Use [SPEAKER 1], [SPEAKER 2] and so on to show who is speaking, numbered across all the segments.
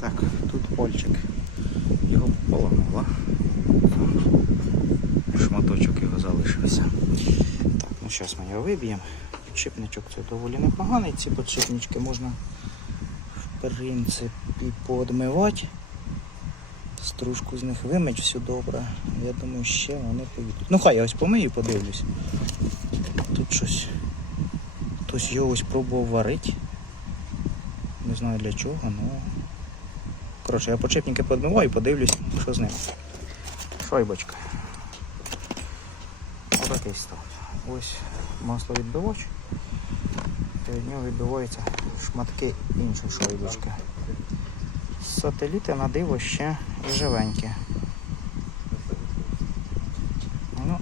[SPEAKER 1] Так, тут польчик. Його поламало. Шматочок його залишився. Так, ну зараз ми його виб'ємо. Підшипничок це доволі непоганий. Ці підшипнички можна в принципі поодмивати. Стружку з них вимить все добре. Я думаю, ще вони поїдуть. Ну хай я ось помию подивлюсь. Тут щось. Хтось його ось пробував варити. Не знаю для чого, ну. Коротше, я подшипники подмиваю і подивлюсь, що з ним. Шайбочка. Отакий став. Ось масловідбивач. Від нього відбиваються шматки іншої шайбочки. Сателіти на диво ще живенькі. Ну,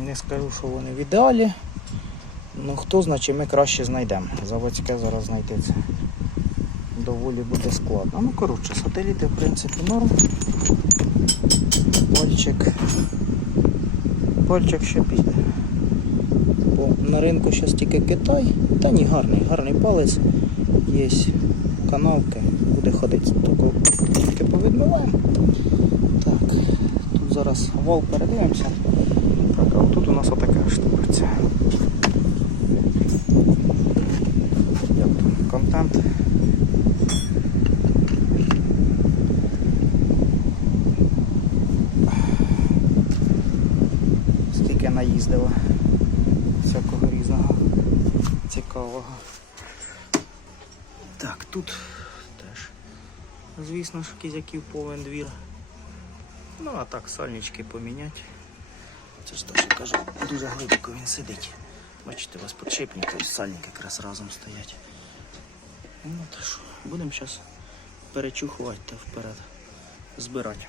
[SPEAKER 1] не скажу, що вони в ідеалі. Ну хто знає, чи ми краще знайдемо. Заводське зараз знайти це доволі буде складно. Ну коротше, сателіти в принципі норм. Пальчик. Пальчик ще піде. Бо на ринку зараз тільки Китай. Та ні, гарний, гарний палець. Є канавки, буде ходити. Тільки, повідмиваємо. Так, тут зараз вал передивимося. Так, а тут у нас отака штука. Скільки наїздила всякого різного цікавого. Так, тут теж, звісно ж, кізяків повен двір. Ну, а так, сальнички поміняти. Це ж теж кажу, дуже глибоко він сидить. Бачите, у вас подшипники і сальники якраз разом стоять. Ну, то що, будемо зараз перечухувати та вперед збирати.